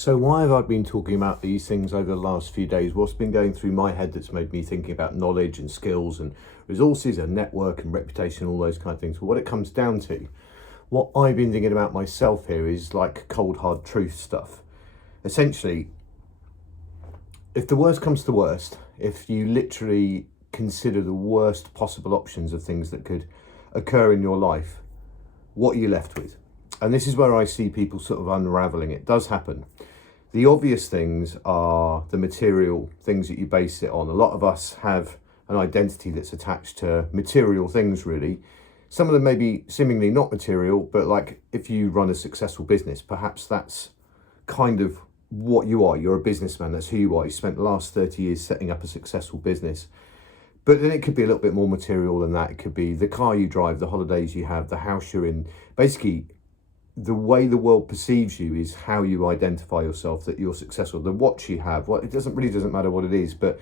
So why have I been talking about these things over the last few days? What's been going through my head that's made me thinking about knowledge and skills and resources and network and reputation, all those kind of things? Well, what it comes down to, what I've been thinking about myself here is like cold hard truth stuff. Essentially, if the worst comes to worst, if you literally consider the worst possible options of things that could occur in your life, what are you left with? And this is where I see people sort of unraveling. It does happen. The obvious things are the material things that you base it on. A lot of us have an identity that's attached to material things, really. Some of them may be seemingly not material, but like if you run a successful business, perhaps that's kind of what you are. You're a businessman, that's who you are. You spent the last 30 years setting up a successful business. But then it could be a little bit more material than that. It could be the car you drive, the holidays you have, the house you're in. Basically, the way the world perceives you is how you identify yourself, that you're successful. The watch you have, well, it doesn't matter what it is, but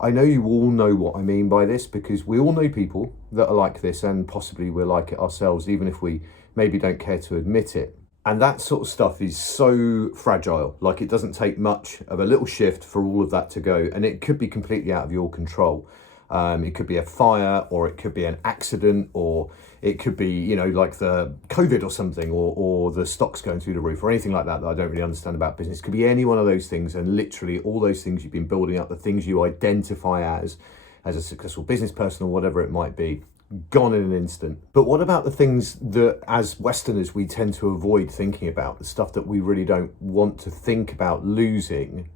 I know you all know what I mean by this, because we all know people that are like this, and possibly we're like it ourselves, even if we maybe don't care to admit it. And that sort of stuff is so fragile. Like, it doesn't take much of a little shift for all of that to go, and it could be completely out of your control. It could be a fire, or it could be an accident, or it could be, like the COVID or something, or the stocks going through the roof, or anything like that I don't really understand about business. It could be any one of those things, and literally all those things you've been building up, the things you identify as a successful business person or whatever it might be, gone in an instant. But what about the things that as Westerners we tend to avoid thinking about, the stuff that we really don't want to think about losing?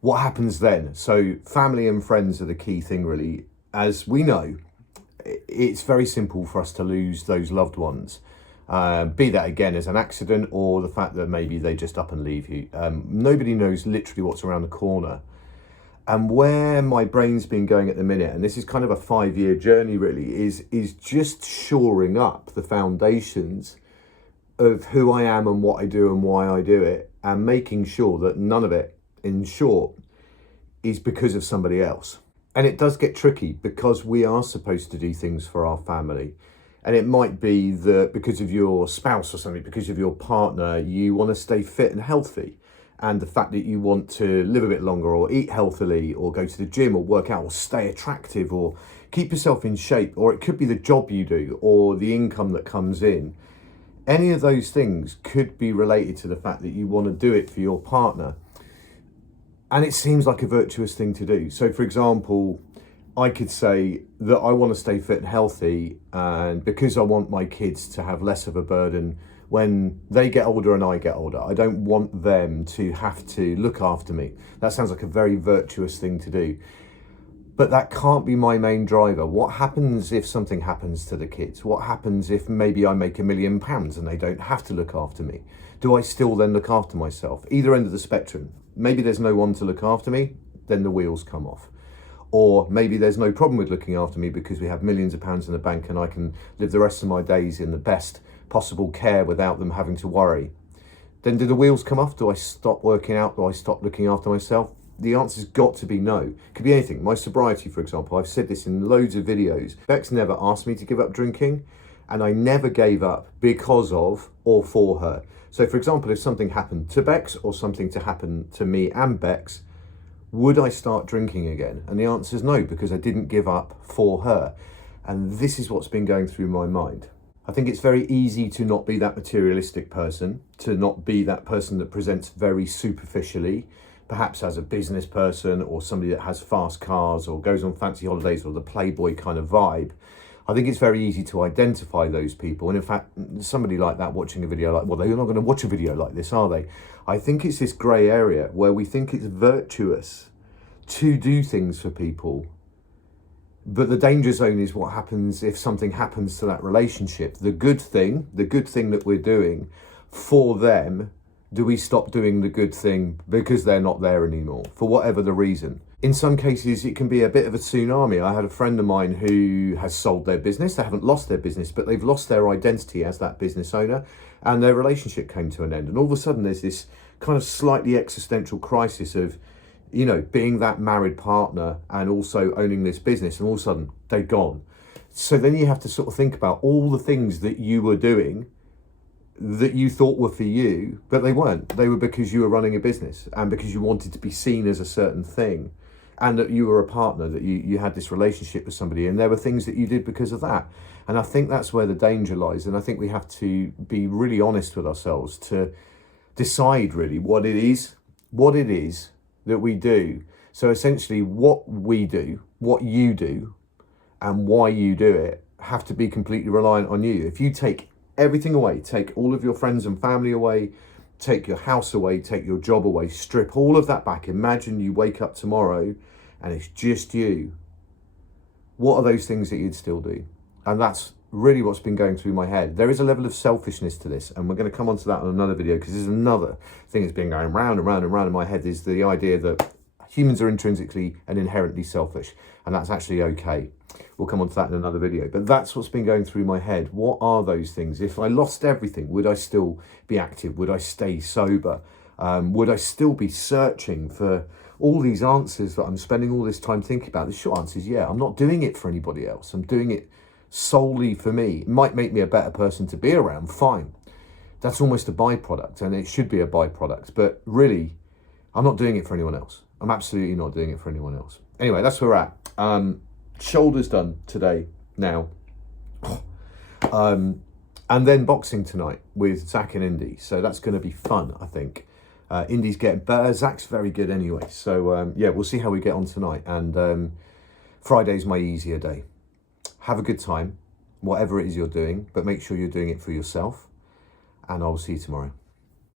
What happens then? So family and friends are the key thing, really. As we know, it's very simple for us to lose those loved ones, be that again as an accident or the fact that maybe they just up and leave you. Nobody knows literally what's around the corner. And where my brain's been going at the minute, and this is kind of a 5-year journey really, is just shoring up the foundations of who I am and what I do and why I do it, and making sure that none of it, in short, is because of somebody else. And it does get tricky, because we are supposed to do things for our family. And it might be that because of your spouse or something, because of your partner, you want to stay fit and healthy. And the fact that you want to live a bit longer, or eat healthily, or go to the gym, or work out, or stay attractive, or keep yourself in shape. Or it could be the job you do, or the income that comes in. Any of those things could be related to the fact that you want to do it for your partner. And it seems like a virtuous thing to do. So for example, I could say that I want to stay fit and healthy, and because I want my kids to have less of a burden when they get older and I get older. I don't want them to have to look after me. That sounds like a very virtuous thing to do. But that can't be my main driver. What happens if something happens to the kids? What happens if maybe I make £1 million and they don't have to look after me? Do I still then look after myself? Either end of the spectrum. Maybe there's no one to look after me, then the wheels come off. Or maybe there's no problem with looking after me because we have millions of pounds in the bank and I can live the rest of my days in the best possible care without them having to worry. Then do the wheels come off? Do I stop working out? Do I stop looking after myself? The answer's got to be no. It could be anything. My sobriety, for example, I've said this in loads of videos. Bex never asked me to give up drinking, and I never gave up because of or for her. So for example, if something happened to Bex or something to happen to me and Bex, would I start drinking again? And the answer is no, because I didn't give up for her. And this is what's been going through my mind. I think it's very easy to not be that materialistic person, to not be that person that presents very superficially, perhaps as a business person or somebody that has fast cars or goes on fancy holidays or the playboy kind of vibe. I think it's very easy to identify those people. And in fact, somebody like that watching a video like, well, they're not going to watch a video like this, are they? I think it's this grey area where we think it's virtuous to do things for people. But the danger zone is what happens if something happens to that relationship. The good thing that we're doing for them, do we stop doing the good thing because they're not there anymore, for whatever the reason? In some cases, it can be a bit of a tsunami. I had a friend of mine who has sold their business. They haven't lost their business, but they've lost their identity as that business owner, and their relationship came to an end. And all of a sudden, there's this kind of slightly existential crisis of, being that married partner and also owning this business, and all of a sudden, they're gone. So then you have to sort of think about all the things that you were doing that you thought were for you, but they weren't. They were because you were running a business and because you wanted to be seen as a certain thing, and that you were a partner, that you had this relationship with somebody, and there were things that you did because of that. And I think that's where the danger lies. And I think we have to be really honest with ourselves to decide really what it is that we do. So essentially what we do, what you do, and why you do it have to be completely reliant on you. If you take everything away, take all of your friends and family away, take your house away, take your job away, strip all of that back. Imagine you wake up tomorrow and it's just you. What are those things that you'd still do? And that's really what's been going through my head. There is a level of selfishness to this, and we're going to come on to that in another video, because there's another thing that's been going round and round and round in my head, is the idea that humans are intrinsically and inherently selfish, and that's actually okay. We'll come on to that in another video, but that's what's been going through my head. What are those things? If I lost everything, would I still be active? Would I stay sober? Would I still be searching for all these answers that I'm spending all this time thinking about? The short answer is yeah. I'm not doing it for anybody else. I'm doing it solely for me. It might make me a better person to be around, fine. That's almost a byproduct, and it should be a byproduct, but really, I'm not doing it for anyone else. I'm absolutely not doing it for anyone else. Anyway, that's where we're at. Shoulders done today now. And then boxing tonight with Zach and Indy. So that's going to be fun, I think. Indy's getting better. Zach's very good anyway. So yeah, we'll see how we get on tonight. And Friday's my easier day. Have a good time, whatever it is you're doing, but make sure you're doing it for yourself. And I'll see you tomorrow.